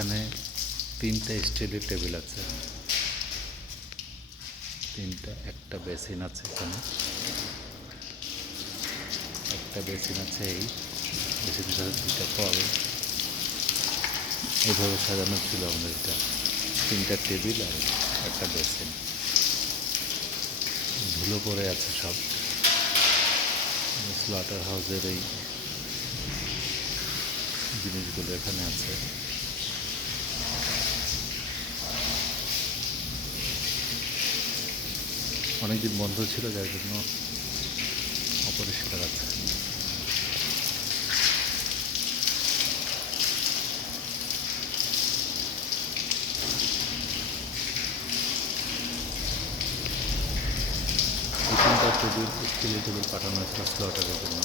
এখানে 3টা স্টিলের টেবিল আছে, একটা বেসিন আছে, এখানে একটা বেসিন আছে, এই বেসিনের সাথে 2টা কল। এইভাবে সাজানো ছিল আমাদের এটা, 3টা টেবিল আর একটা বেসিন। ধুলো পড়ে আছে সব। স্লটার হাউসের এই জিনিসগুলো এখানে আছে। অনেকদিন বন্ধ ছিল, যার জন্য অপরিষ্কার আছে। এই 3টা টেবিল, স্টিলের টেবিল পাঠানো হয়েছিল স্লটারের জন্য।